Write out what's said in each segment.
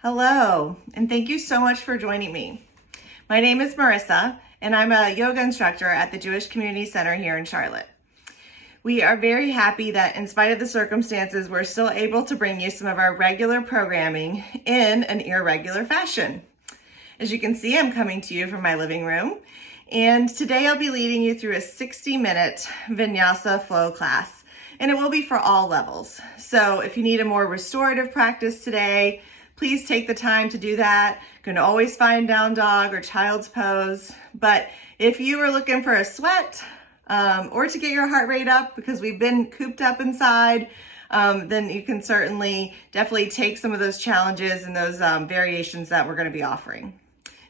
Hello, and thank you so much for joining me. My name is Marisa, and I'm a yoga instructor at the Jewish Community Center here in Charlotte. We are very happy that in spite of the circumstances, we're still able to bring you some of our regular programming in an irregular fashion. As you can see, I'm coming to you from my living room, and today I'll be leading you through a 60-minute vinyasa flow class, and it will be for all levels. So if you need a more restorative practice today, please take the time to do that. You can always find down dog or child's pose. But if you are looking for a sweat or to get your heart rate up because we've been cooped up inside, then you can definitely take some of those challenges and those variations that we're going to be offering.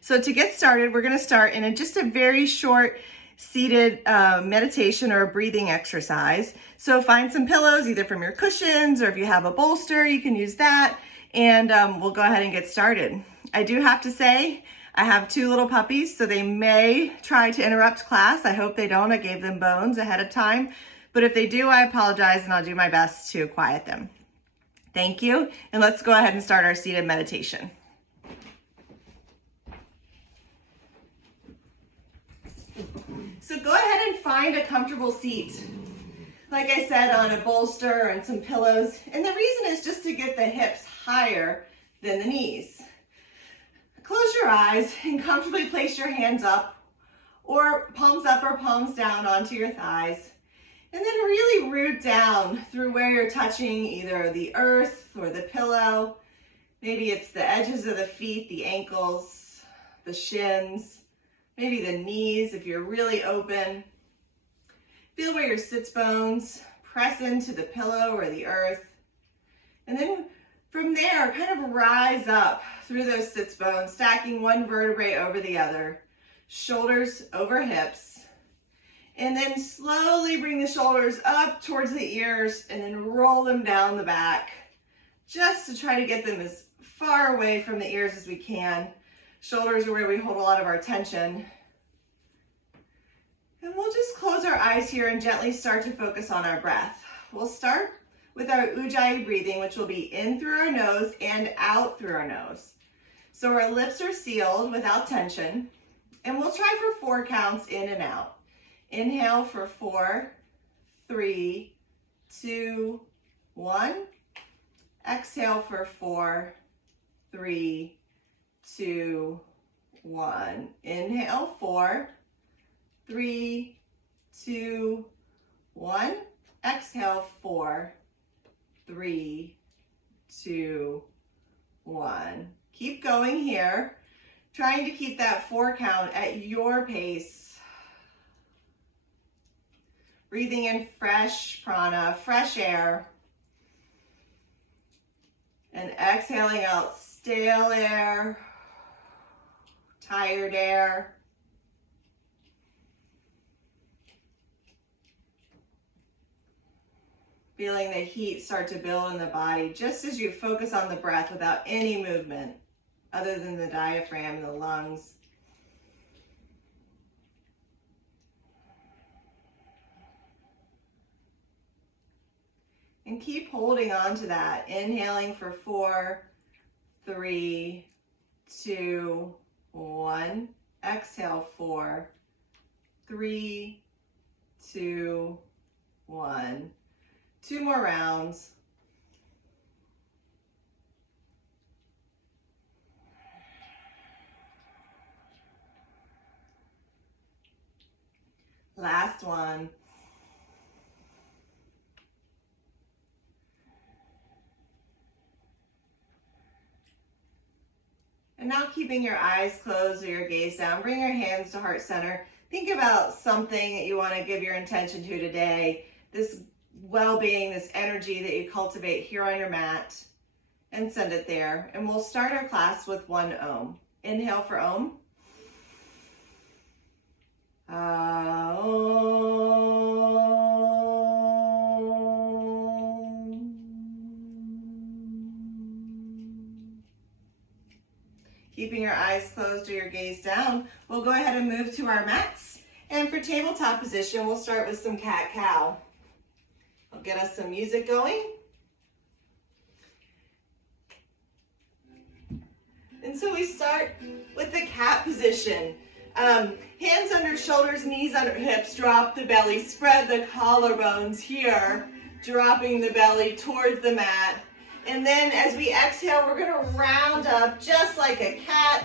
So to get started, we're going to start in just a very short seated meditation or a breathing exercise. So find some pillows, either from your cushions or if you have a bolster, you can use that. And we'll go ahead and get started. I do have to say, I have two little puppies, so they may try to interrupt class. I hope they don't. I gave them bones ahead of time. But if they do, I apologize, and I'll do my best to quiet them. Thank you, and let's go ahead and start our seated meditation. So go ahead and find a comfortable seat. Like I said, on a bolster and some pillows. And the reason is just to get the hips higher than the knees. Close your eyes and comfortably place your hands up or palms down onto your thighs. And then really root down through where you're touching either the earth or the pillow. Maybe it's the edges of the feet, the ankles, the shins, maybe the knees if you're really open. Feel where your sits bones press into the pillow or the earth. And then from there, kind of rise up through those sits bones, stacking one vertebrae over the other. Shoulders over hips. And then slowly bring the shoulders up towards the ears and then roll them down the back. Just to try to get them as far away from the ears as we can. Shoulders are where we hold a lot of our tension. And we'll just close our eyes here and gently start to focus on our breath. We'll start with our Ujjayi breathing, which will be in through our nose and out through our nose. So our lips are sealed without tension. And we'll try for 4 counts in and out. Inhale for 4, 3, 2, 1. Exhale for 4, 3, 2, 1. Inhale, 4, 3, 2, 1. Exhale, 4, 3, 2, 1. Keep going here, trying to keep that 4 count at your pace. Breathing in fresh prana, fresh air. And exhaling out stale air, tired air. Feeling the heat start to build in the body just as you focus on the breath without any movement other than the diaphragm and the lungs. And keep holding on to that. Inhaling for 4, 3, 2, 1. Exhale, 4, 3, 2, 1. 2 more rounds. Last one. And now keeping your eyes closed or your gaze down, bring your hands to heart center. Think about something that you want to give your intention to today. This well-being, this energy that you cultivate here on your mat, and send it there. And we'll start our class with 1 Om. Inhale for Om. Keeping your eyes closed or your gaze down, we'll go ahead and move to our mats. And for tabletop position, we'll start with some cat-cow. I'll get us some music going. so we start with the cat position. Hands under shoulders, knees under hips, drop the belly, spread the collarbones here, dropping the belly towards the mat. And then as we exhale, we're gonna round up just like a cat,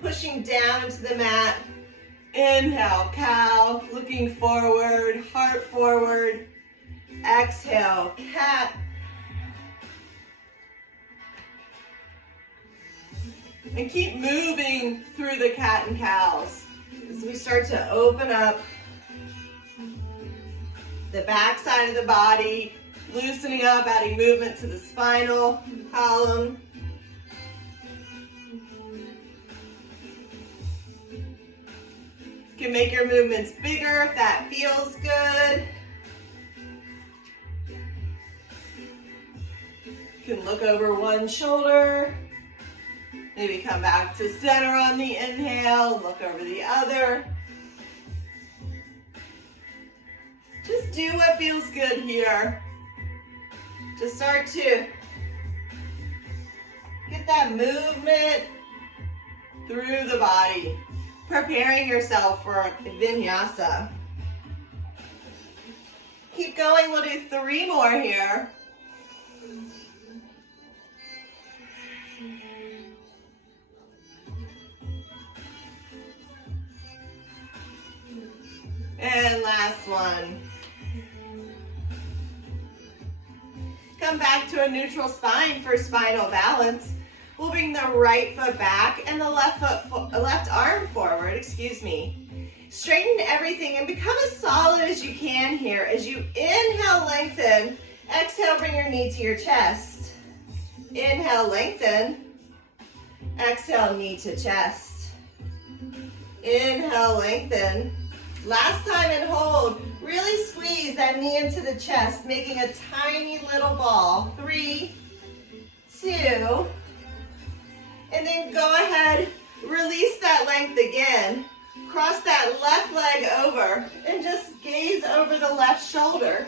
pushing down into the mat. Inhale, cow, looking forward, heart forward. Exhale, cat. And keep moving through the cat and cows as we start to open up the back side of the body, loosening up, adding movement to the spinal column. You can make your movements bigger if that feels good. You can look over one shoulder. Maybe come back to center on the inhale, look over the other. Just do what feels good here. Just start to get that movement through the body, preparing yourself for vinyasa. Keep going, we'll do 3 more here. And last one. Come back to a neutral spine for spinal balance. We'll bring the right foot back and the left arm forward, excuse me. Straighten everything and become as solid as you can here. As you inhale, lengthen. Exhale, bring your knee to your chest. Inhale, lengthen. Exhale, knee to chest. Inhale, lengthen. Last time and hold. Really squeeze that knee into the chest, making a tiny little ball. 3, 2, and then go ahead, release that length again. Cross that left leg over and just gaze over the left shoulder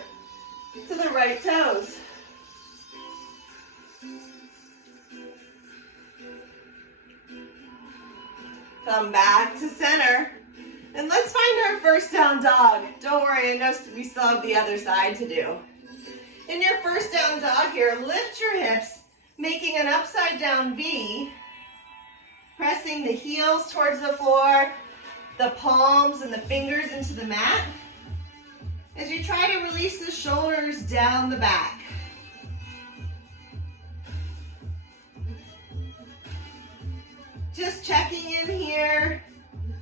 to the right toes. Come back to center. And let's find our first down dog. Don't worry, I know we still have the other side to do. In your first down dog here, lift your hips, making an upside down V, pressing the heels towards the floor, the palms and the fingers into the mat, as you try to release the shoulders down the back. Just checking in here.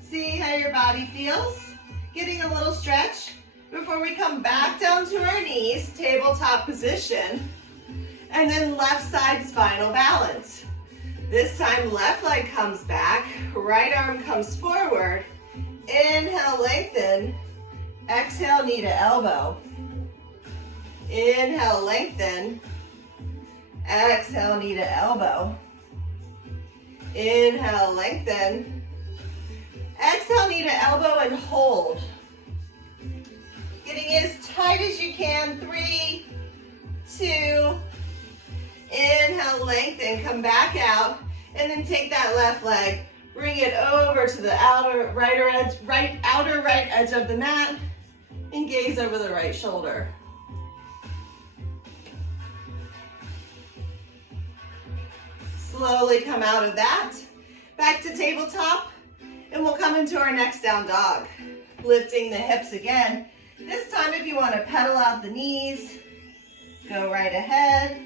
See how your body feels. Getting a little stretch before we come back down to our knees, tabletop position, and then left side spinal balance. This time left leg comes back, right arm comes forward. Inhale, lengthen. Exhale, knee to elbow. Inhale, lengthen. Exhale, knee to elbow. Inhale, lengthen. Exhale, knee to elbow and hold. Getting as tight as you can. 3, 2, inhale, lengthen, come back out, and then take that left leg, bring it over to the outer right edge of the mat, and gaze over the right shoulder. Slowly come out of that, back to tabletop. And we'll come into our next down dog. Lifting the hips again. This time if you want to pedal out the knees, go right ahead.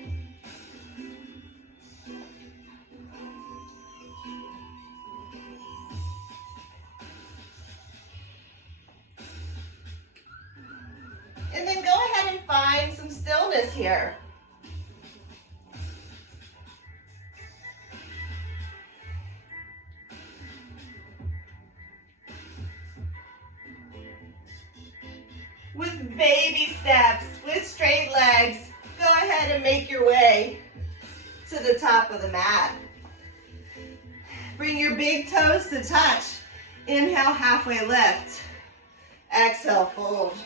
And then go ahead and find some stillness here. With baby steps, with straight legs, go ahead and make your way to the top of the mat. Bring your big toes to touch. Inhale, halfway lift. Exhale, fold.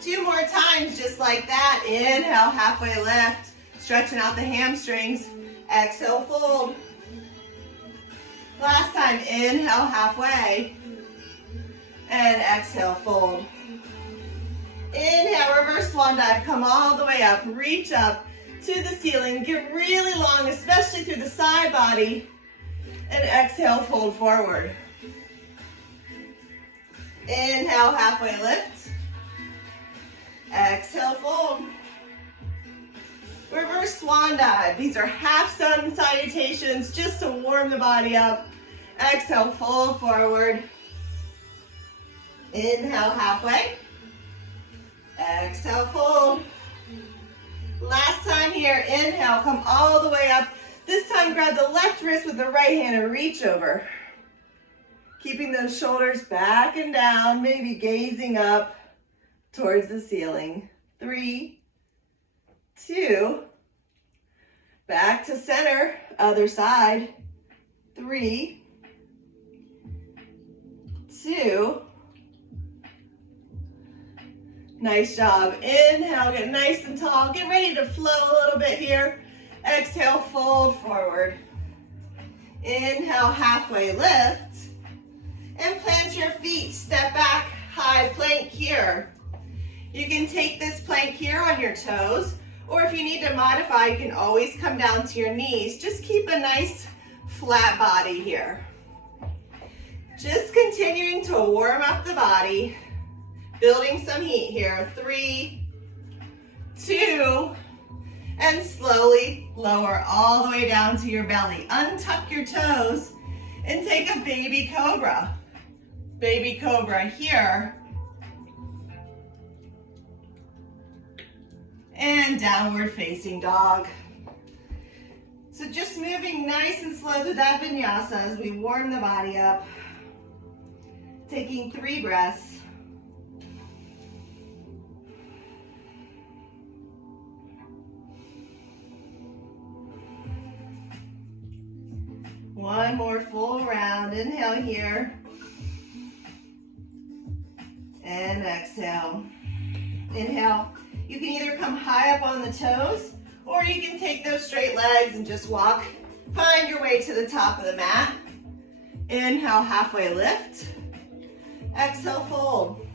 2 more times just like that. Inhale, halfway lift. Stretching out the hamstrings. Exhale, fold. Last time, inhale halfway. And exhale, fold. Inhale, reverse swan dive. Come all the way up. Reach up to the ceiling. Get really long, especially through the side body. And exhale, fold forward. Inhale, halfway lift. Exhale, fold. Reverse swan dive. These are half sun salutations just to warm the body up. Exhale, fold forward. Inhale, halfway. Exhale, fold. Last time here, inhale, come all the way up. This time, grab the left wrist with the right hand and reach over. Keeping those shoulders back and down, maybe gazing up towards the ceiling. 3, 2, back to center, other side. 3, 2, nice job. Inhale, get nice and tall. Get ready to flow a little bit here. Exhale, fold forward. Inhale, halfway lift. And plant your feet, step back, high plank here. You can take this plank here on your toes, or if you need to modify, you can always come down to your knees. Just keep a nice flat body here. Just continuing to warm up the body, building some heat here. 3, 2, and slowly lower all the way down to your belly. Untuck your toes and take a baby cobra. Baby cobra here. And downward facing dog. So just moving nice and slow through that vinyasa as we warm the body up. Taking 3 breaths. One more full round. Inhale here. And exhale. Inhale. You can either come high up on the toes, or you can take those straight legs and just walk. Find your way to the top of the mat. Inhale, halfway lift. Exhale, fold.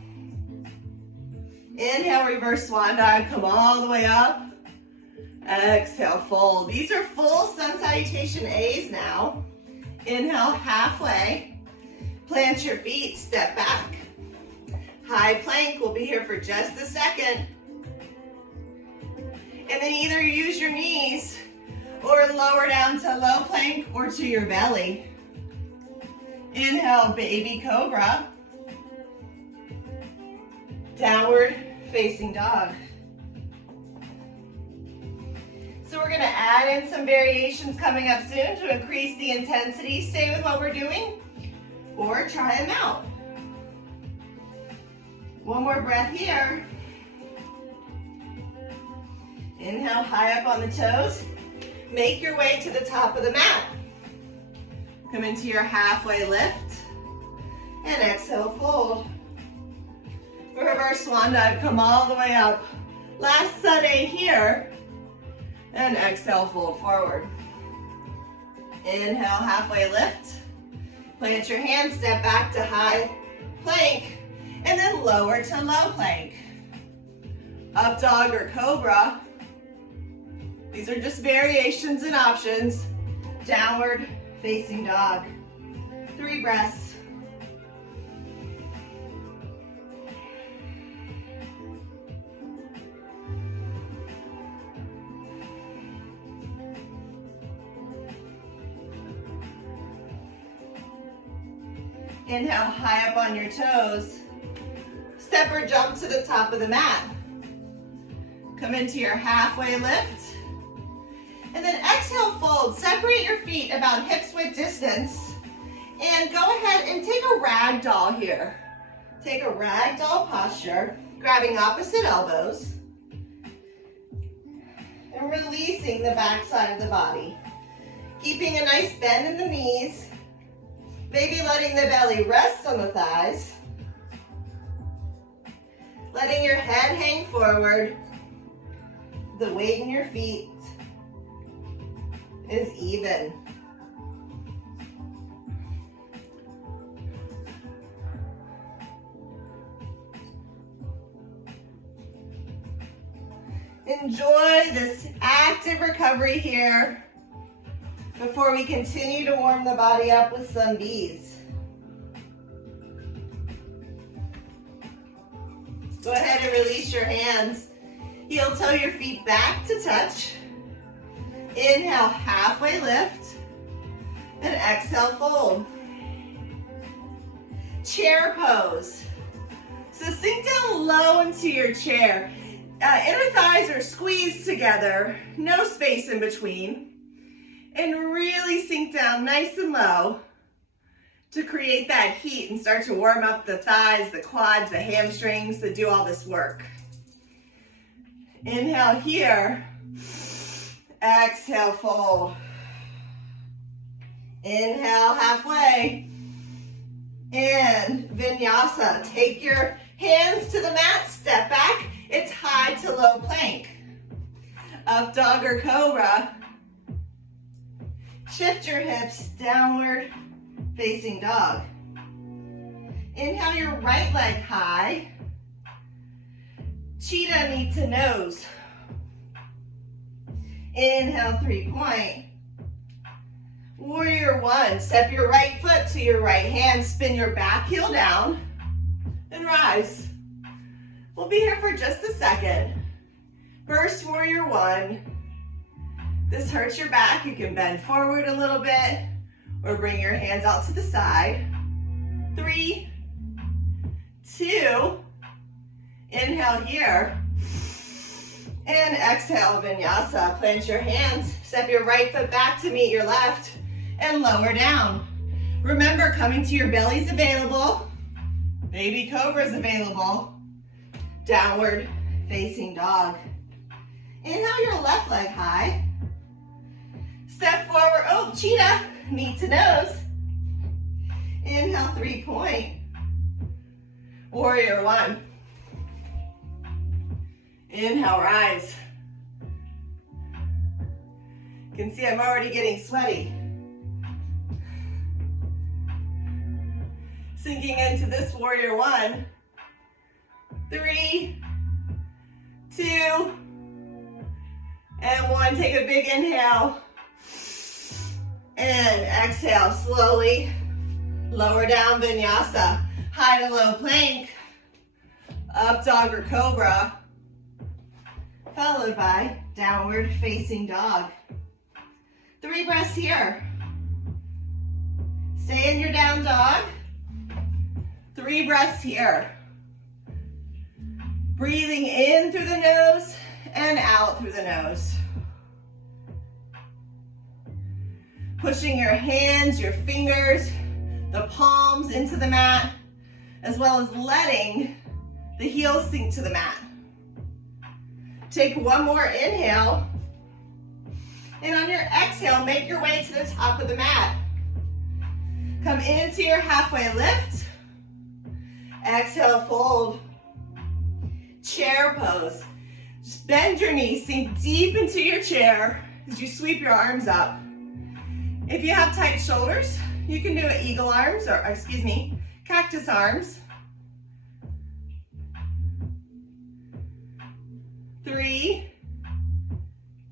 Inhale, reverse swan dive. Come all the way up. Exhale, fold. These are full sun salutation A's now. Inhale, halfway. Plant your feet, step back. High plank, we'll be here for just a second. And then either use your knees or lower down to low plank or to your belly. Inhale, baby cobra. Downward facing dog. So we're gonna add in some variations coming up soon to increase the intensity. Stay with what we're doing or try them out. One more breath here. Inhale, high up on the toes. Make your way to the top of the mat. Come into your halfway lift. And exhale, fold. Reverse swan dive, come all the way up. Last Sunday here. And exhale, fold forward. Inhale, halfway lift. Plant your hands, step back to high plank. And then lower to low plank. Up dog or cobra. These are just variations and options. Downward facing dog. 3 breaths. Inhale, high up on your toes. Step or jump to the top of the mat. Come into your halfway lift. And then exhale, fold. Separate your feet about hips width distance. And go ahead and take a ragdoll here. Take a ragdoll posture, grabbing opposite elbows. And releasing the back side of the body. Keeping a nice bend in the knees. Maybe letting the belly rest on the thighs. Letting your head hang forward. The weight in your feet is even. Enjoy this active recovery here before we continue to warm the body up with some bees. Go ahead and release your hands. Heel toe your feet back to touch. Inhale, halfway lift. And exhale, fold. Chair pose. So sink down low into your chair. Inner thighs are squeezed together, no space in between. And really sink down nice and low to create that heat and start to warm up the thighs, the quads, the hamstrings that do all this work. Inhale here. Exhale, fold. Inhale, halfway. And vinyasa. Take your hands to the mat, step back. It's high to low plank. Up dog or cobra. Shift your hips, downward facing dog. Inhale your right leg high. Cheetah knee to nose. Inhale, 3-point. Warrior one. Step your right foot to your right hand. Spin your back heel down and rise. We'll be here for just a second. First warrior one. This hurts your back. You can bend forward a little bit or bring your hands out to the side. 3, 2, inhale here. And exhale, vinyasa. Plant your hands. Step your right foot back to meet your left and lower down. Remember, coming to your belly is available. Baby cobra is available. Downward facing dog. Inhale your left leg high. Step forward, oh, cheetah, knee to nose. Inhale, 3-point. Warrior one. Inhale, rise. You can see I'm already getting sweaty. Sinking into this warrior one. 3, 2, and 1. Take a big inhale. And exhale, slowly lower down, vinyasa. High to low plank. Up dog or cobra. Followed by downward facing dog. 3 breaths here. Stay in your down dog. 3 breaths here. Breathing in through the nose and out through the nose. Pushing your hands, your fingers, the palms into the mat, as well as letting the heels sink to the mat. Take one more inhale. And on your exhale, make your way to the top of the mat. Come into your halfway lift. Exhale, fold. Chair pose. Just bend your knees, sink deep into your chair as you sweep your arms up. If you have tight shoulders, you can do it eagle arms, or excuse me, cactus arms. 3,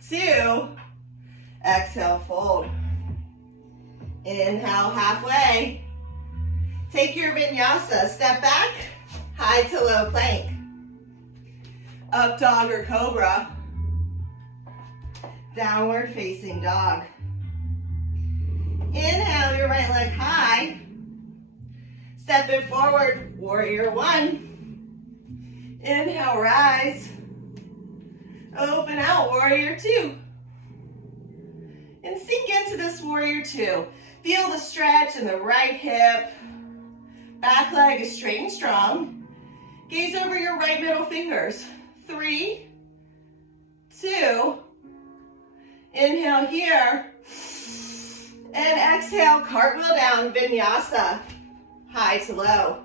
2, exhale, fold. Inhale, halfway. Take your vinyasa, step back, high to low plank. Up dog or cobra. Downward facing dog. Inhale your right leg high. Step it forward, warrior one. Inhale, rise. Open out, warrior two. And sink into this warrior two. Feel the stretch in the right hip. Back leg is straight and strong. Gaze over your right middle fingers. 3, 2, inhale here, and exhale, cartwheel down, vinyasa, high to low.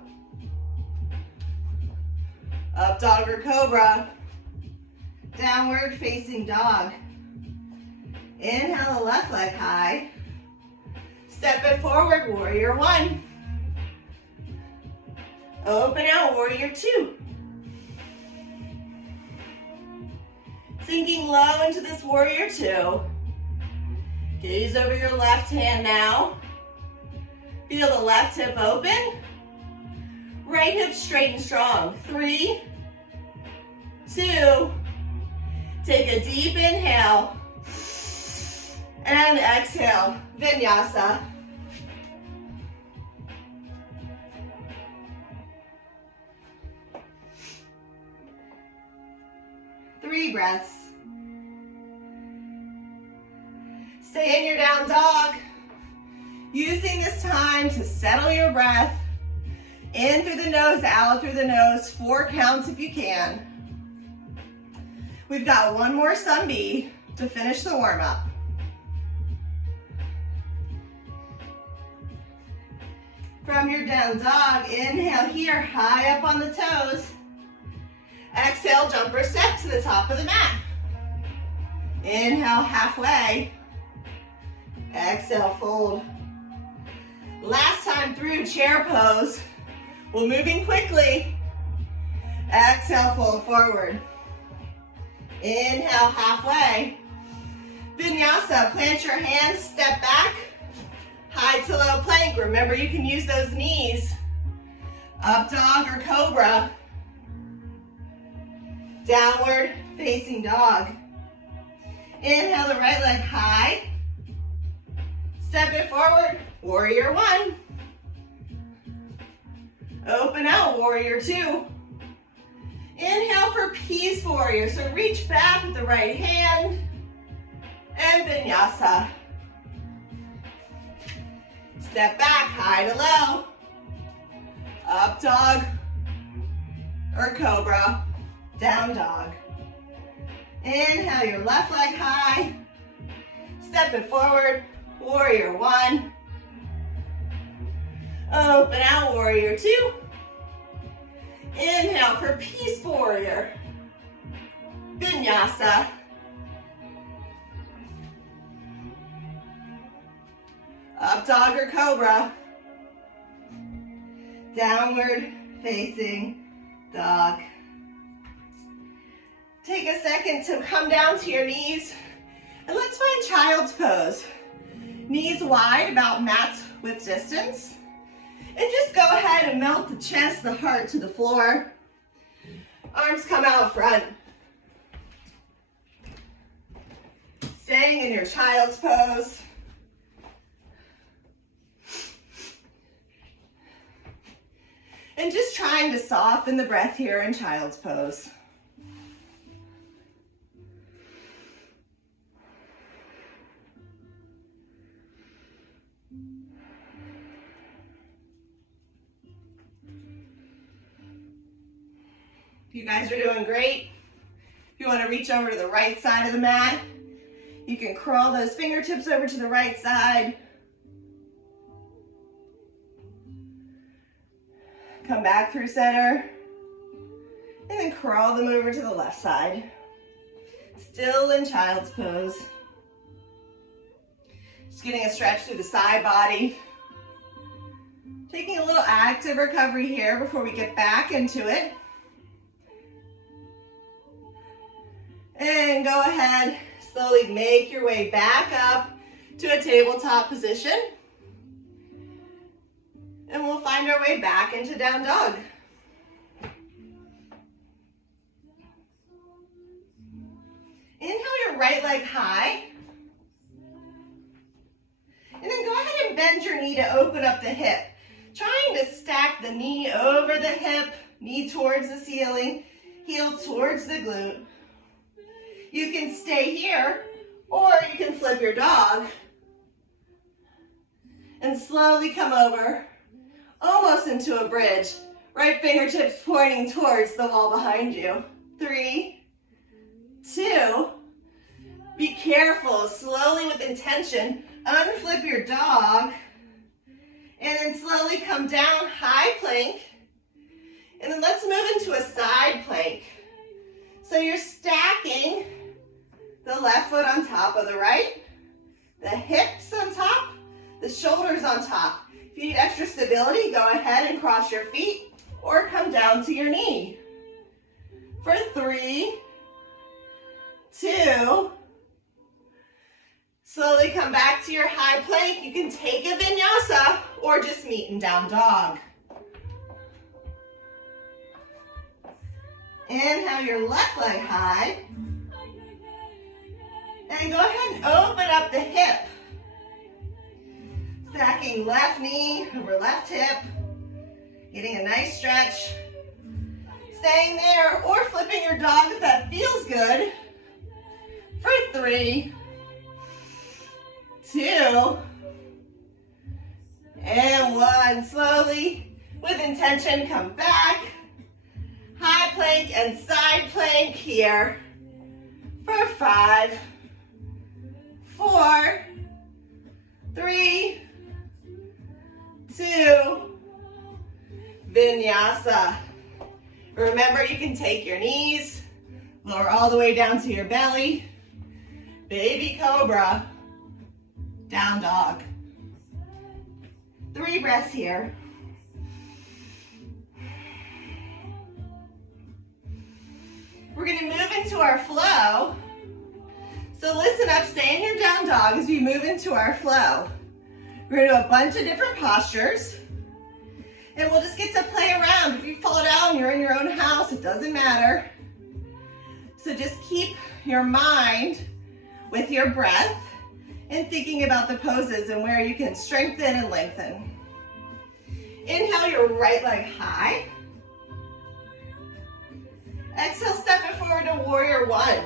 Up dog or cobra, downward facing dog. Inhale the left leg high. Step it forward, warrior one. Open out, warrior two. Sinking low into this warrior two. Gaze over your left hand now. Feel the left hip open. Right hip straight and strong. 3, 2, take a deep inhale. And exhale, vinyasa. Three breaths. Stay in your down dog. Using this time to settle your breath. In through the nose, out through the nose. 4 counts if you can. We've got one more sun bee to finish the warm up. From your down dog, inhale here, high up on the toes. Exhale, jumper step to the top of the mat. Inhale, halfway. Exhale, fold. Last time through, chair pose. We're moving quickly. Exhale, fold forward. Inhale, halfway. Vinyasa, plant your hands, step back. High to low plank. Remember, you can use those knees. Up dog or cobra. Downward facing dog. Inhale the right leg high. Step it forward, warrior one. Open out, warrior two. Inhale for peace warrior. So reach back with the right hand. And vinyasa. Step back, high to low. Up dog or cobra. Down dog. Inhale your left leg high. Step it forward, warrior one. Open out, warrior two. Inhale for peace warrior. Vinyasa. Up dog or cobra. Downward facing dog. Take a second to come down to your knees and let's find child's pose. Knees wide, about mat width distance. And just go ahead and melt the chest, the heart to the floor. Arms come out front. Staying in your child's pose. And just trying to soften the breath here in child's pose. You guys are doing great. If you want to reach over to the right side of the mat, you can crawl those fingertips over to the right side. Come back through center. And then crawl them over to the left side. Still in child's pose. Just getting a stretch through the side body. Taking a little active recovery here before we get back into it. And go ahead, slowly make your way back up to a tabletop position. And we'll find our way back into down dog. Inhale your right leg high. And then go ahead and bend your knee to open up the hip. Trying to stack the knee over the hip, knee towards the ceiling, heel towards the glute. You can stay here, or you can flip your dog and slowly come over, almost into a bridge. Right fingertips pointing towards the wall behind you. 3, 2, be careful, slowly with intention, unflip your dog, and then slowly come down, high plank, and then let's move into a side plank. So you're stacking the left foot on top of the right, The hips on top, the shoulders on top. If you need extra stability, go ahead and cross your feet or come down to your knee. For 3, 2, slowly come back to your high plank. You can take a vinyasa or just meet in down dog. Inhale your left leg high. And go ahead and open up the hip. Stacking left knee over left hip. Getting a nice stretch. Staying there or flipping your dog if that feels good. For 3, 2, and 1. Slowly, with intention, come back. High plank and side plank here. For 5, 4, 3, 2, vinyasa. Remember, you can take your knees, lower all the way down to your belly. Baby cobra, down dog. 3 breaths here. We're going to move into our flow. So listen up, stay in your down dog as we move into our flow. We're going to do a bunch of different postures. And we'll just get to play around. If you fall down, you're in your own house, it doesn't matter. So just keep your mind with your breath and thinking about the poses and where you can strengthen and lengthen. Inhale your right leg high. Exhale, step it forward to warrior 1.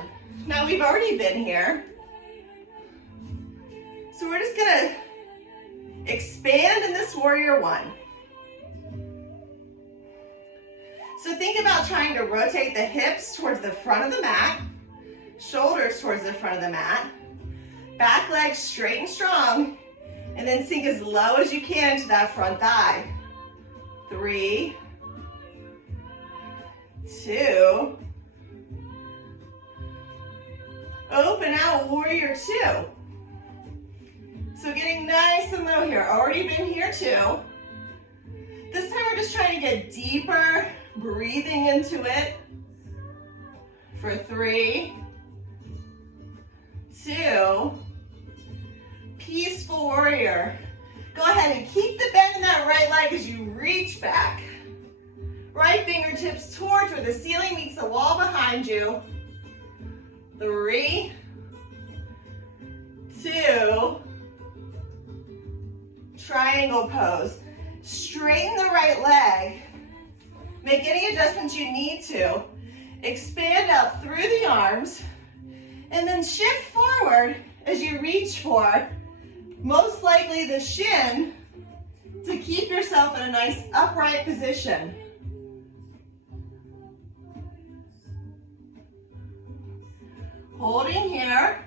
Now we've already been here. So we're just gonna expand in this warrior 1. So think about trying to rotate the hips towards the front of the mat, shoulders towards the front of the mat, back leg straight and strong, and then sink as low as you can to that front thigh. 3, 2, open out warrior 2. So getting nice and low here. Already been here too. This time we're just trying to get deeper, breathing into it. For 3, 2, peaceful warrior. Go ahead and keep the bend in that right leg as you reach back. Right fingertips towards where the ceiling meets the wall behind you. 3, 2, triangle pose. Straighten the right leg. Make any adjustments you need to. Expand out through the arms. And then shift forward as you reach for, most likely the shin, to keep yourself in a nice upright position. Holding here.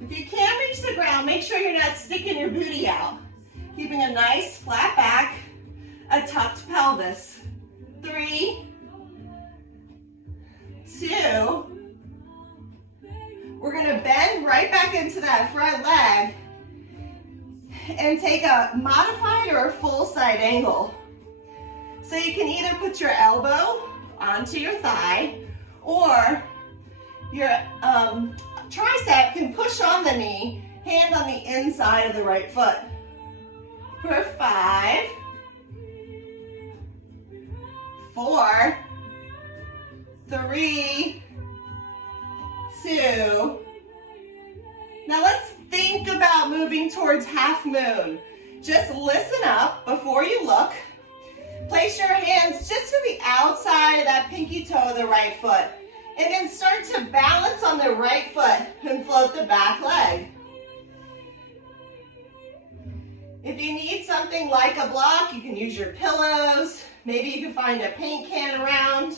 If you can't reach the ground, make sure you're not sticking your booty out. Keeping a nice flat back, a tucked pelvis. 3, 2, we're gonna bend right back into that front leg and take a modified or a full side angle. So you can either put your elbow onto your thigh or your tricep can push on the knee, hand on the inside of the right foot. For 5, 4, 3, 2. Now let's think about moving towards half moon. Just listen up before you look. Place your hands just to the outside of that pinky toe of the right foot. And then start to balance on the right foot and float the back leg. If you need something like a block, you can use your pillows. Maybe you can find a paint can around.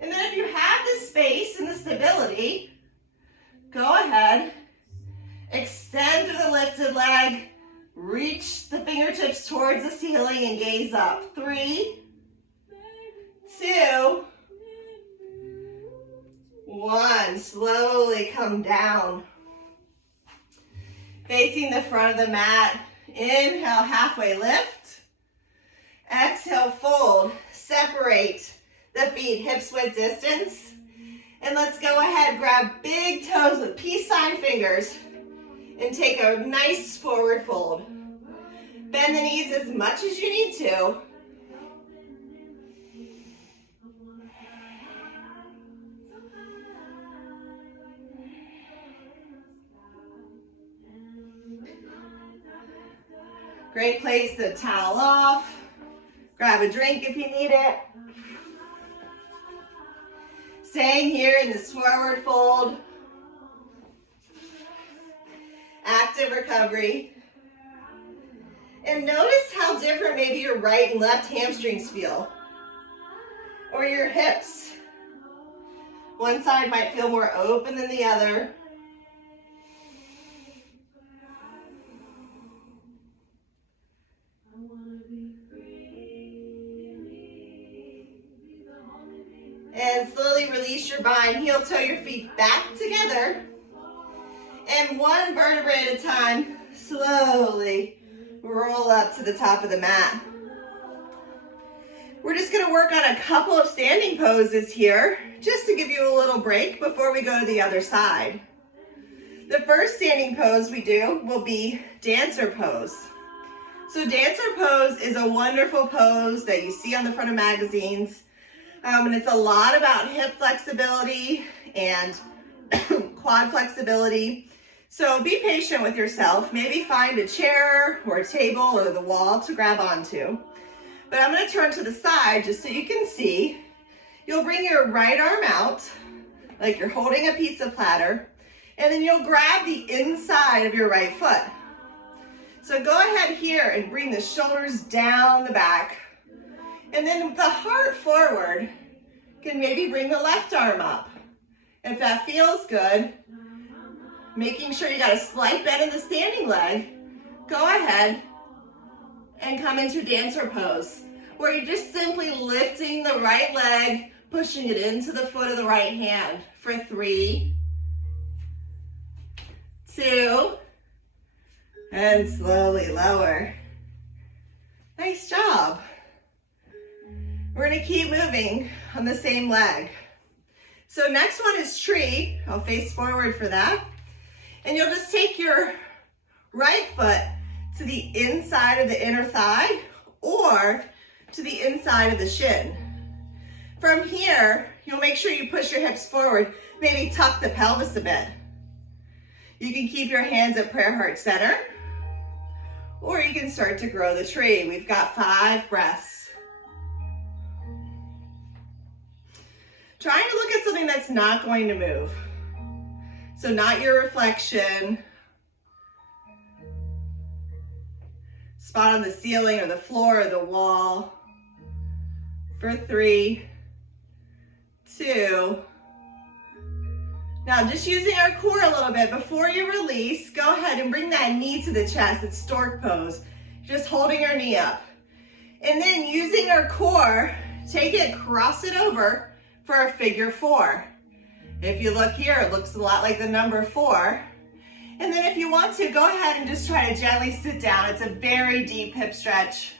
And then if you have the space and the stability, go ahead, extend to the lifted leg, reach the fingertips towards the ceiling and gaze up. 3, 2, 1. Slowly come down. facing the front of the mat. Inhale, halfway lift. Exhale, fold. Separate the feet hips width distance. And let's go ahead, grab big toes with peace sign fingers and take a nice forward fold. Bend the knees as much as you need to. Great place to towel off. Grab a drink if you need it. Staying here in this forward fold. Active recovery. And notice how different maybe your right and left hamstrings feel. Or your hips. One side might feel more open than the other. And slowly release your bind. Heel toe your feet back together. And one vertebrae at a time, slowly roll up to the top of the mat. We're just gonna work on a couple of standing poses here, just to give you a little break before we go to the other side. The first standing pose we do will be dancer pose. So dancer pose is a wonderful pose that you see on the front of magazines. And it's a lot about hip flexibility and quad flexibility. So be patient with yourself. Maybe find a chair or a table or the wall to grab onto. But I'm going to turn to the side just so you can see. You'll bring your right arm out like you're holding a pizza platter, and then you'll grab the inside of your right foot. So go ahead here and bring the shoulders down the back. And then with the heart forward, you can maybe bring the left arm up. If that feels good, making sure you got a slight bend in the standing leg, go ahead and come into dancer pose, where you're just simply lifting the right leg, pushing it into the foot of the right hand for 3, 2, and slowly lower. Nice job. We're gonna keep moving on the same leg. So next one is tree. I'll face forward for that. And you'll just take your right foot to the inside of the inner thigh or to the inside of the shin. From here, you'll make sure you push your hips forward, maybe tuck the pelvis a bit. You can keep your hands at prayer heart center, or you can start to grow the tree. We've got 5 breaths. Trying to look at something that's not going to move. So not your reflection, spot on the ceiling or the floor or the wall. For 3, 2. Now just using our core a little bit before you release, go ahead and bring that knee to the chest. It's stork pose. Just holding your knee up. And then using our core, take it, cross it over for a figure 4. If you look here, it looks a lot like the number 4. And then if you want to, go ahead and just try to gently sit down. It's a very deep hip stretch.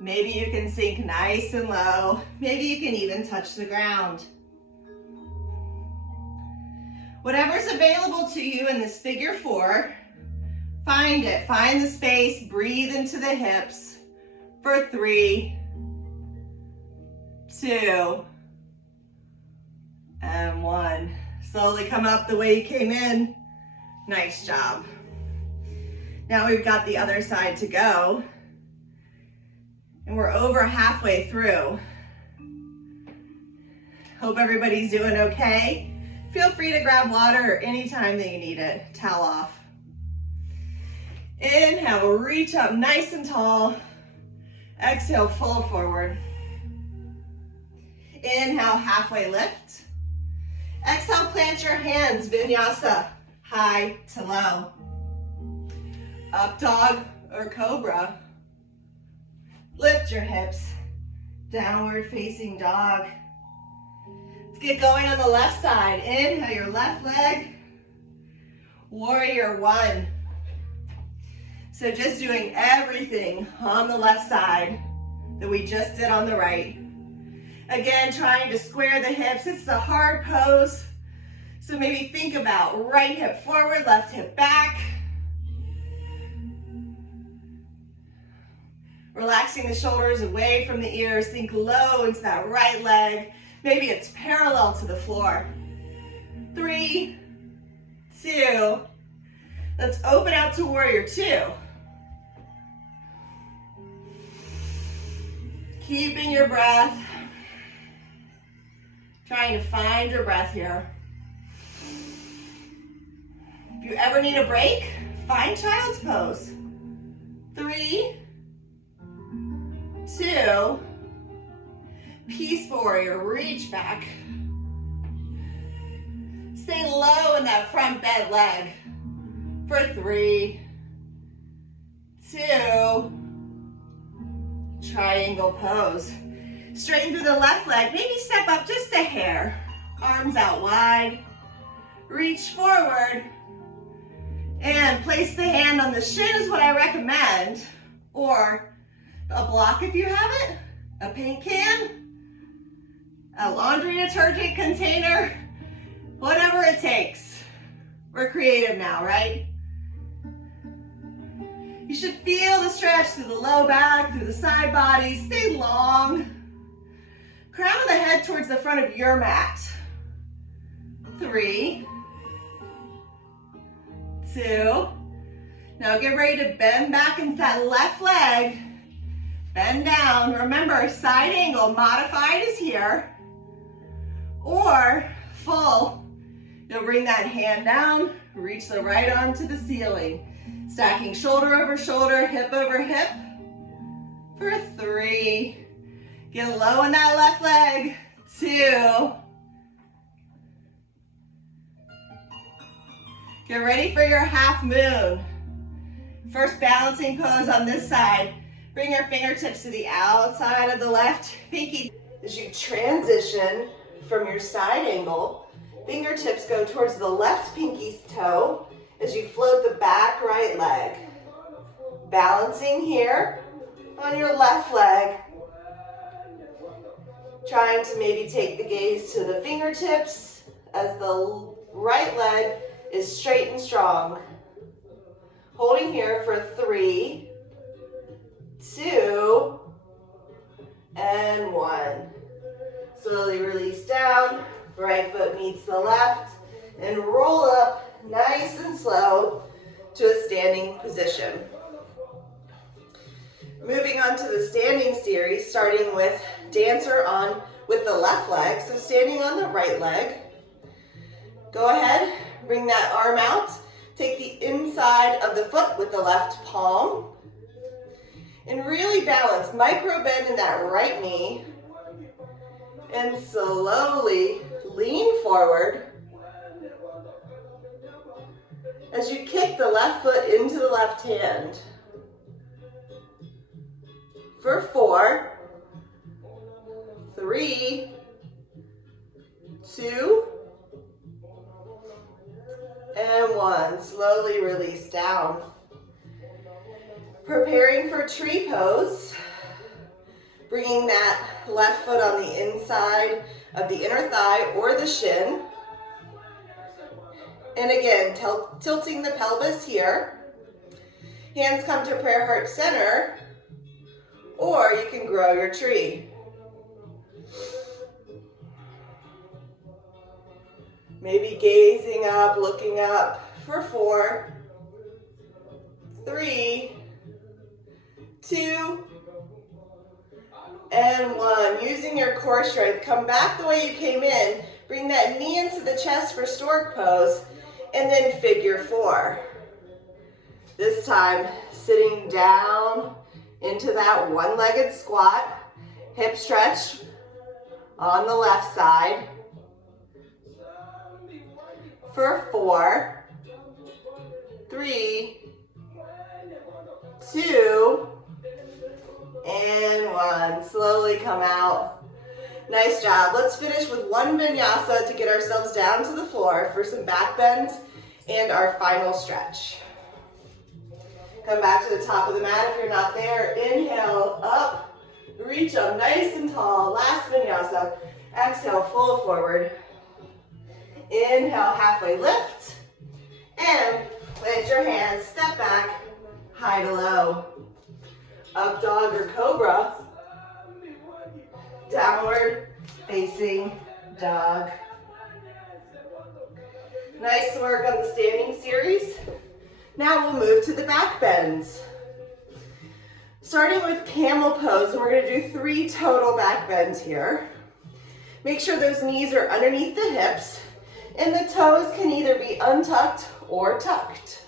Maybe you can sink nice and low. Maybe you can even touch the ground. Whatever's available to you in this figure 4, find it. Find the space, breathe into the hips for 3, 2, and 1. Slowly come up the way you came in. Nice job. Now we've got the other side to go. And we're over halfway through. Hope everybody's doing okay. Feel free to grab water anytime that you need it. Towel off. Inhale, reach up nice and tall. Exhale, fold forward. Inhale, halfway lift. Exhale, plant your hands, vinyasa, high to low. Up dog or cobra. Lift your hips, downward facing dog. Let's get going on the left side. Inhale your left leg. Warrior one. So just doing everything on the left side that we just did on the right. Again, trying to square the hips. It's a hard pose. So maybe think about right hip forward, left hip back. Relaxing the shoulders away from the ears. Think low into that right leg. Maybe it's parallel to the floor. 3, 2. Let's open out to warrior two. Keeping your breath. Trying to find your breath here. If you ever need a break, find child's pose. 3, 2, peaceful warrior, reach back. Stay low in that front bent leg for 3, 2, triangle pose. Straighten through the left leg, maybe step up just a hair. Arms out wide, reach forward, and place the hand on the shin is what I recommend, or a block if you have it, a paint can, a laundry detergent container, whatever it takes. We're creative now, right? You should feel the stretch through the low back, through the side body. Stay long. Crown of the head towards the front of your mat. 3, 2. Now get ready to bend back into that left leg. Bend down. Remember, side angle modified is here. Or full. You'll bring that hand down, reach the right arm to the ceiling. Stacking shoulder over shoulder, hip over hip. For 3. Get low in that left leg. 2. Get ready for your half moon. First balancing pose on this side. Bring your fingertips to the outside of the left pinky. As you transition from your side angle, fingertips go towards the left pinky's toe as you float the back right leg. Balancing here on your left leg. Trying to maybe take the gaze to the fingertips as the right leg is straight and strong. Holding here for 3, 2, and 1. Slowly release down, right foot meets the left, and roll up nice and slow to a standing position. Moving on to the standing series, starting with dancer on with the left leg. So standing on the right leg. Go ahead, bring that arm out. Take the inside of the foot with the left palm. And really balance, micro bend in that right knee. And slowly lean forward as you kick the left foot into the left hand. For 4, 3, 2, and 1. Slowly release down. Preparing for tree pose. Bringing that left foot on the inside of the inner thigh or the shin. And again, tilting the pelvis here. Hands come to prayer heart center. Or you can grow your tree. Maybe gazing up, looking up for 4, 3, 2, and 1. Using your core strength, come back the way you came in. Bring that knee into the chest for stork pose, and then figure 4. This time, sitting down into that one-legged squat, hip stretch on the left side. For 4, 3, 2, and 1. Slowly come out. Nice job. Let's finish with one vinyasa to get ourselves down to the floor for some back bends And our final stretch. Come back to the top of the mat if you're not there. Inhale, up, reach up nice and tall. Last vinyasa. Exhale, fold forward. Inhale, halfway lift. And lift your hands, step back, high to low. Up dog or cobra. Downward facing dog. Nice work on the standing series. Now we'll move to the back bends. Starting with camel pose, and we're going to do 3 total back bends here. Make sure those knees are underneath the hips, and the toes can either be untucked or tucked.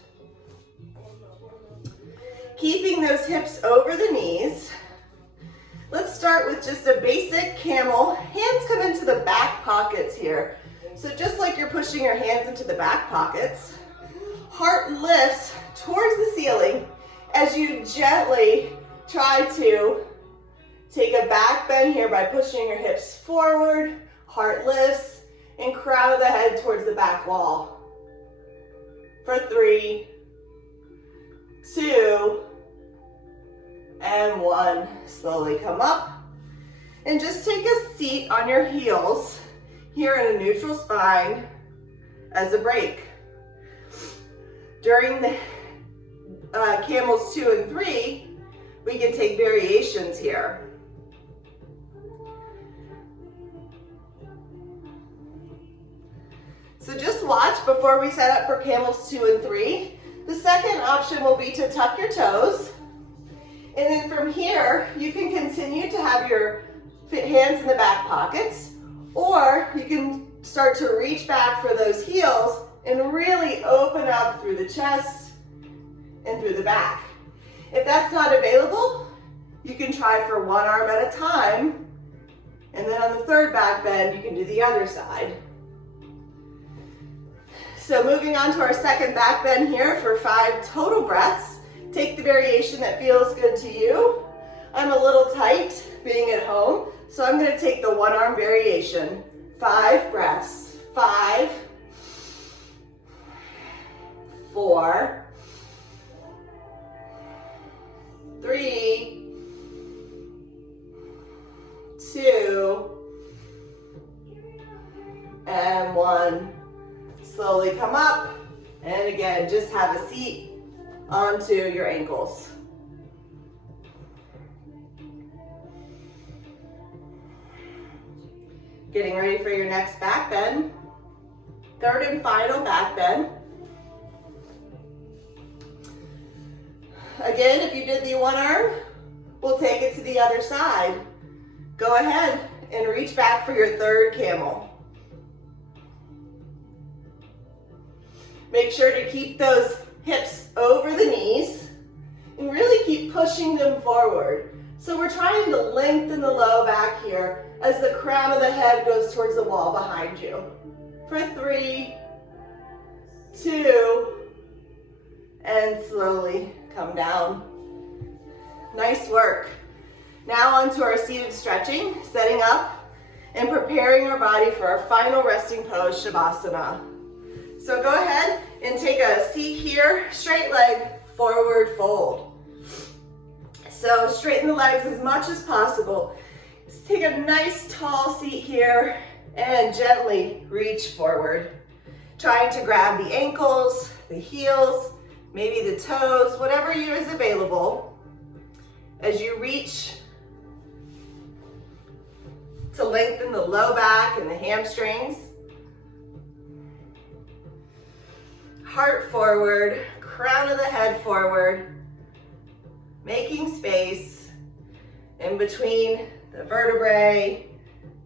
Keeping those hips over the knees. Let's start with just a basic camel. Hands come into the back pockets here. So just like you're pushing your hands into the back pockets, heart lifts towards the ceiling as you gently try to take a back bend here by pushing your hips forward, heart lifts, and crown of the head towards the back wall. For 3, 2, and 1. Slowly come up and just take a seat on your heels here in a neutral spine as a break. During the camels 2 and 3, we can take variations here. So just watch before we set up for camels 2 and 3. The second option will be to tuck your toes. And then from here, you can continue to have your hands in the back pockets, or you can start to reach back for those heels and really open up through the chest and through the back. If that's not available, you can try for one arm at a time, and then on the third back bend, you can do the other side. So moving on to our second back bend here for 5 total breaths. Take the variation that feels good to you. I'm a little tight being at home, so I'm going to take the one arm variation. 5 breaths. 5, 4, 3, 2, and 1. Slowly come up, and again, just have a seat onto your ankles. Getting ready for your next back bend. Third and final back bend. Again, if you did the one arm, we'll take it to the other side. Go ahead and reach back for your third camel. Make sure to keep those hips over the knees and really keep pushing them forward. So we're trying to lengthen the low back here as the crown of the head goes towards the wall behind you. For 3, 2, and slowly come down. Nice work. Now onto our seated stretching, setting up and preparing our body for our final resting pose, Shavasana. So go ahead and take a seat here, straight leg, forward fold. So straighten the legs as much as possible. Just take a nice tall seat here and gently reach forward. Trying to grab the ankles, the heels, maybe the toes, whatever you is available. As you reach to lengthen the low back and the hamstrings. Heart forward, crown of the head forward, making space in between the vertebrae,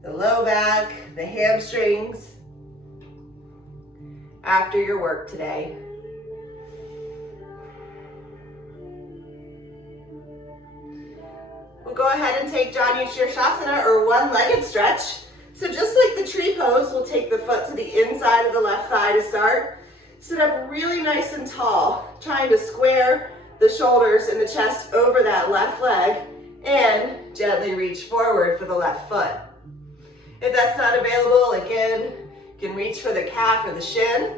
the low back, the hamstrings after your work today. We'll go ahead and take Shavasana or one-legged stretch. So just like the tree pose, we'll take the foot to the inside of the left thigh to start. Sit up really nice and tall, trying to square the shoulders and the chest over that left leg and gently reach forward for the left foot. If that's not available, again, you can reach for the calf or the shin.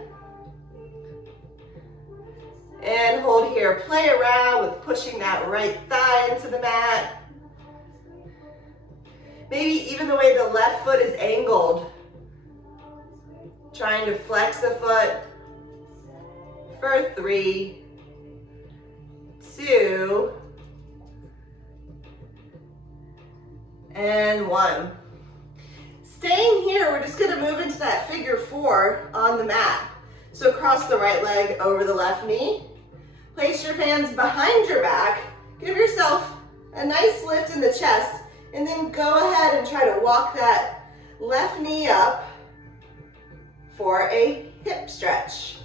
here, play around with pushing that right thigh into the mat. Maybe even the way the left foot is angled. Trying to flex the foot for 3, 2, and 1. Staying here, we're just gonna move into that figure 4 on the mat. So cross the right leg over the left knee. Place your hands behind your back. Give yourself a nice lift in the chest, and then go ahead and try to walk that left knee up for a hip stretch.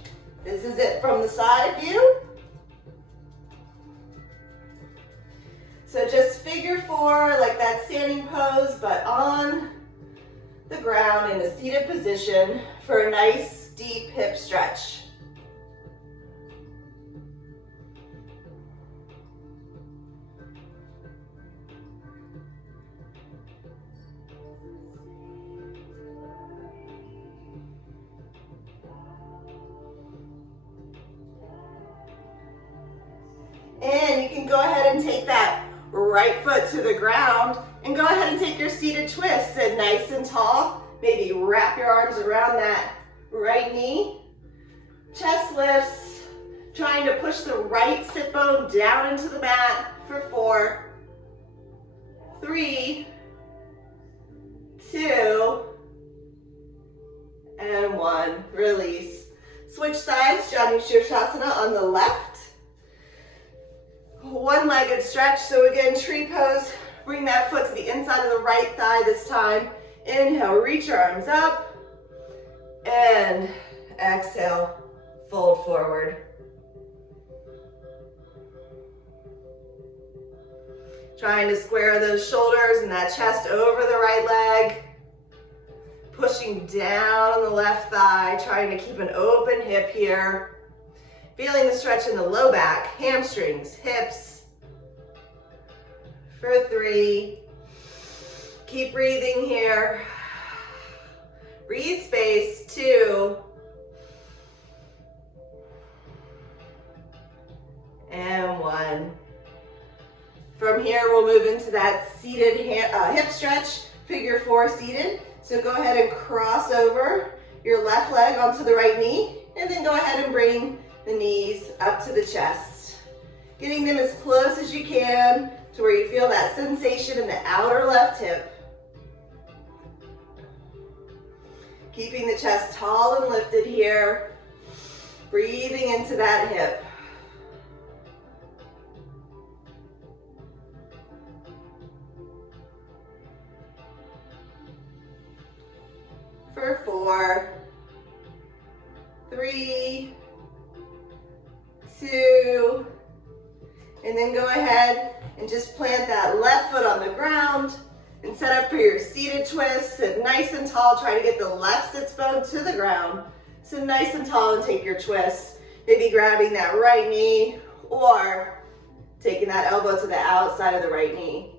This is it from the side view. So just figure 4, like that standing pose, but on the ground in a seated position for a nice deep hip stretch. And you can go ahead and take that right foot to the ground and go ahead and take your seated twist. Sit nice and tall. Maybe wrap your arms around that right knee. Chest lifts. Trying to push the right sit bone down into the mat for 4, 3, 2, and 1. Release. Switch sides. Shavasana on the left. One-legged stretch. So again, tree pose. Bring that foot to the inside of the right thigh this time. Inhale, reach your arms up. And exhale, fold forward. Trying to square those shoulders and that chest over the right leg. Pushing down on the left thigh, trying to keep an open hip here. Feeling the stretch in the low back, hamstrings, hips. For 3. Keep breathing here. Breathe space. 2. And 1. From here, we'll move into that seated hip stretch, figure 4 seated. So go ahead and cross over your left leg onto the right knee, and then go ahead and bring the knees up to the chest. Getting them as close as you can to where you feel that sensation in the outer left hip. Keeping the chest tall and lifted here. Breathing into that hip. For 4, 3, 2, and then go ahead and just plant that left foot on the ground and set up for your seated twist. Sit nice and tall. Try to get the left sits bone to the ground. Sit nice and tall and take your twist. Maybe grabbing that right knee or taking that elbow to the outside of the right knee.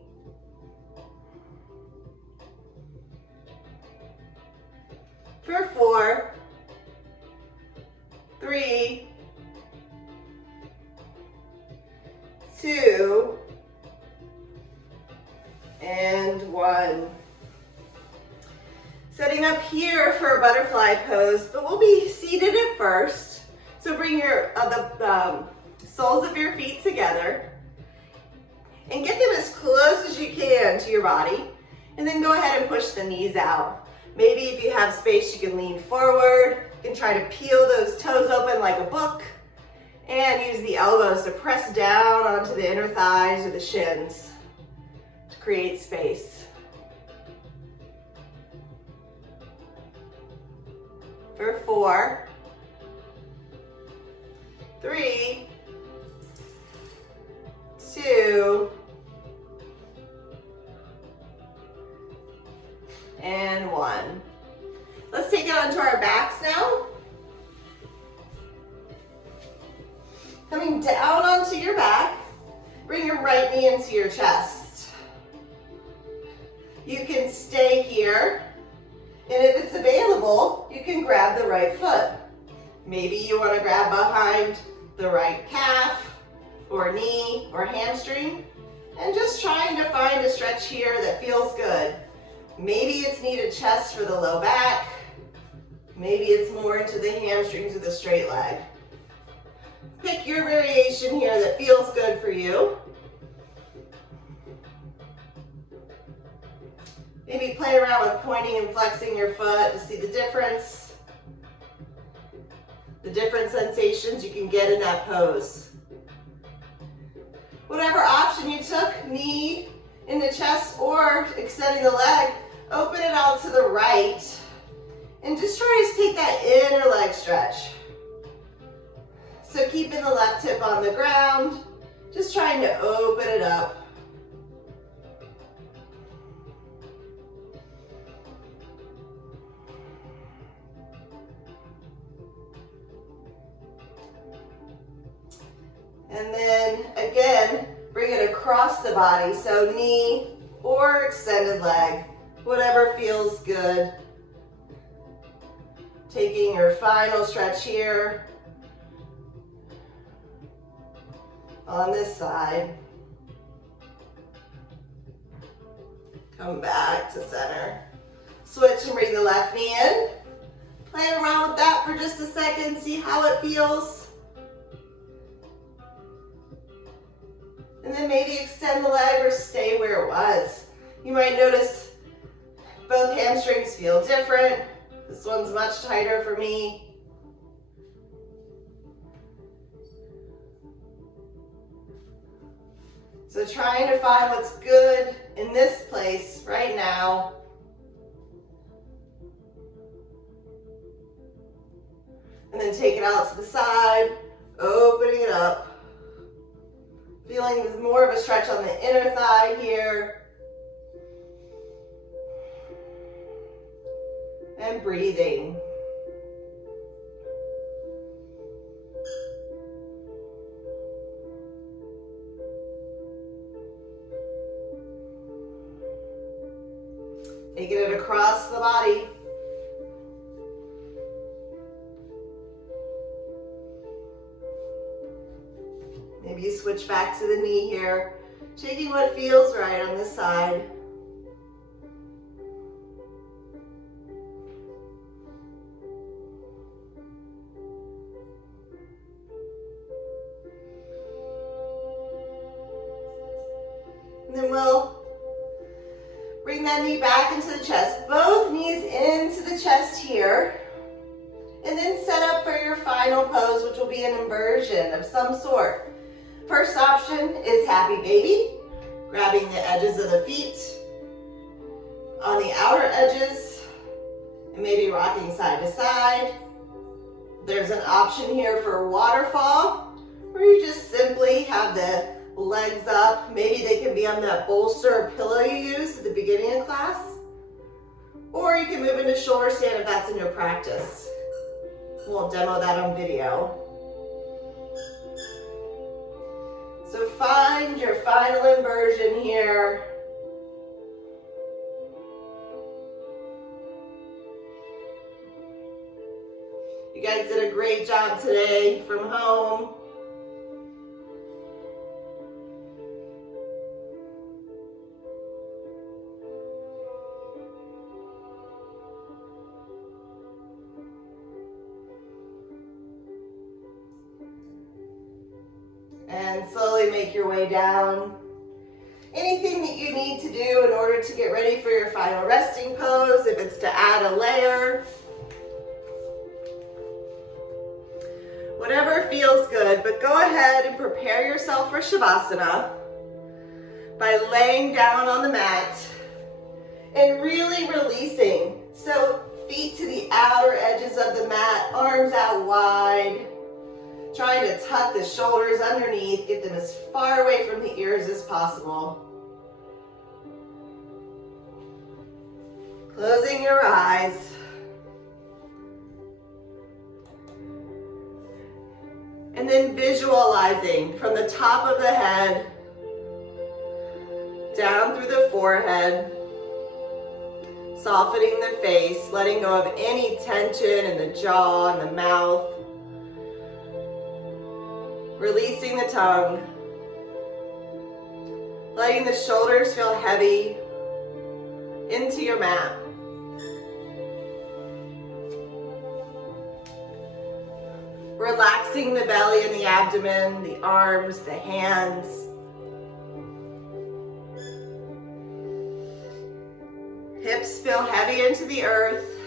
For 4, 3, 2, and 1. Setting up here for a butterfly pose, but we'll be seated at first. So bring your the soles of your feet together and get them as close as you can to your body, and then go ahead and push the knees out. Maybe if you have space, you can lean forward. You can try to peel those toes open like a book and use the elbows to press down onto the inner thighs or the shins to create space. For 4, 3, 2, and 1. Let's take it onto our backs now. Coming down onto your back, bring your right knee into your chest. You can stay here, and if it's available, you can grab the right foot. Maybe you want to grab behind the right calf or knee or hamstring, and just trying to find a stretch here that feels good. Maybe it's needed chest for the low back. Maybe it's more into the hamstrings or the straight leg. Pick your variation here that feels good for you. Maybe play around with pointing and flexing your foot to see the difference. The different sensations you can get in that pose. Whatever option you took, knee in the chest or extending the leg, open it out to the right and just try to take that inner leg stretch. So keeping the left hip on the ground, just trying to open it up. And then again, bring it across the body. So knee or extended leg, whatever feels good. Taking your final stretch here on this side. Come back to center. Switch and bring the left knee in. Play around with that for just a second, see how it feels. And then maybe extend the leg or stay where it was. You might notice both hamstrings feel different. This one's much tighter for me. So trying to find what's good in this place right now. And then take it out to the side, opening it up. Feeling more of a stretch on the inner thigh here. And breathing. Taking it across the body. Maybe you switch back to the knee here, taking what feels right on this side. And then we'll bring that knee back into the chest, both knees into the chest here. And then set up for your final pose, which will be an inversion of some sort. First option is happy baby, grabbing the edges of the feet on the outer edges and maybe rocking side to side. There's an option here for waterfall where you just simply have the legs up. Maybe they can be on that bolster or pillow you used at the beginning of class. Or you can move into shoulder stand if that's in your practice. We'll demo that on video. So find your final inversion here. You guys did a great job today from home. And slowly make your way down. Anything that you need to do in order to get ready for your final resting pose, if it's to add a layer, whatever feels good, but go ahead and prepare yourself for Shavasana by laying down on the mat and really releasing. So feet to the outer edges of the mat, arms out wide. Trying to tuck the shoulders underneath, get them as far away from the ears as possible. Closing your eyes. And then visualizing from the top of the head, down through the forehead, softening the face, letting go of any tension in the jaw and the mouth. Releasing the tongue. Letting the shoulders feel heavy into your mat. Relaxing the belly and the abdomen, the arms, the hands. Hips feel heavy into the earth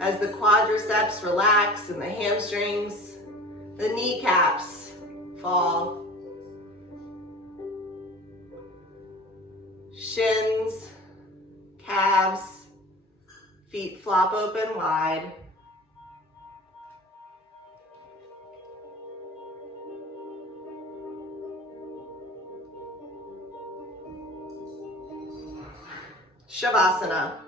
as the quadriceps relax and the hamstrings, the kneecaps fall. Shins, calves, feet flop open wide. Shavasana.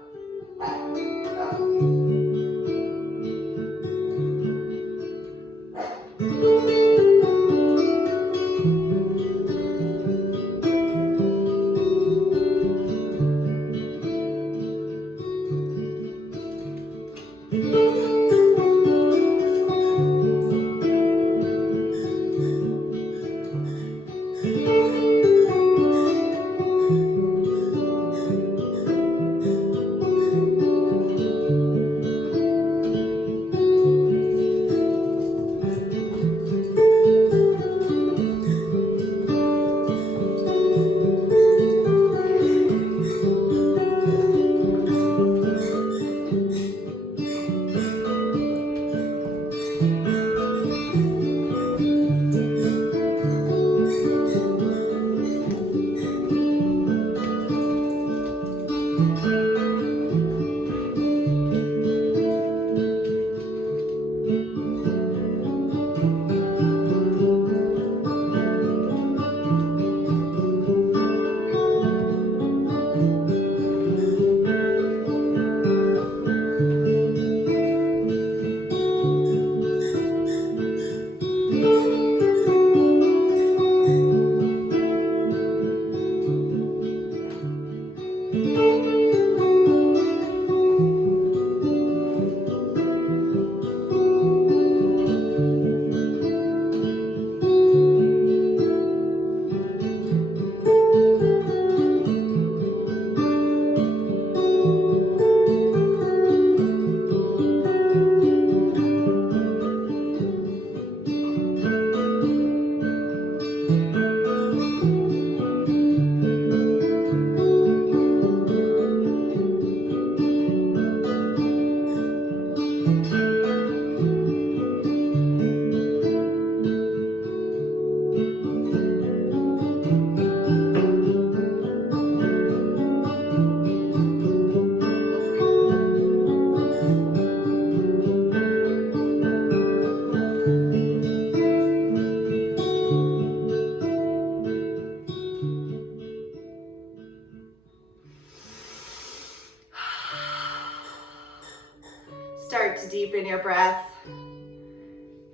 Start to deepen your breath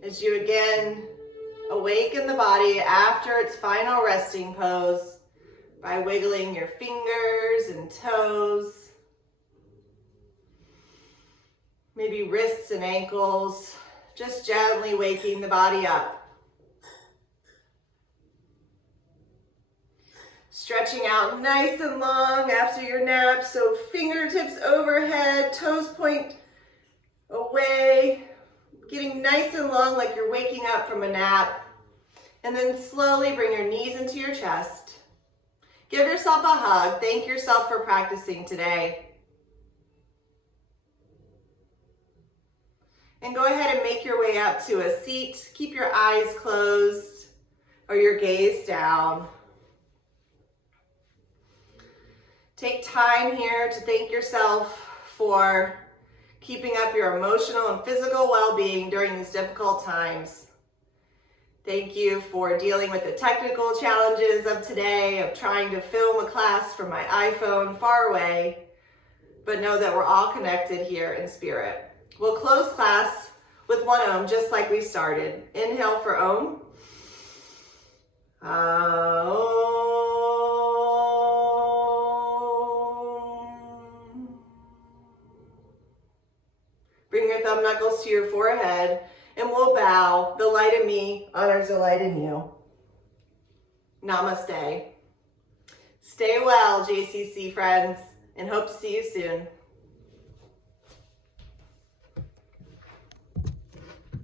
as you again awaken the body after its final resting pose by wiggling your fingers and toes, maybe wrists and ankles, just gently waking the body up. Stretching out nice and long after your nap, so fingertips overhead, toes point away, getting nice and long like you're waking up from a nap. And then slowly bring your knees into your chest. Give yourself a hug. Thank yourself for practicing today. And go ahead and make your way up to a seat. Keep your eyes closed or your gaze down. Take time here to thank yourself for keeping up your emotional and physical well-being during these difficult times. Thank you for dealing with the technical challenges of today, of trying to film a class from my iPhone far away, but know that we're all connected here in spirit. We'll close class with one Om, just like we started. Inhale for Om. Bring your thumb knuckles to your forehead and we'll bow. The light in me honors the light in you. Namaste. Stay well, JCC friends, and hope to see you soon.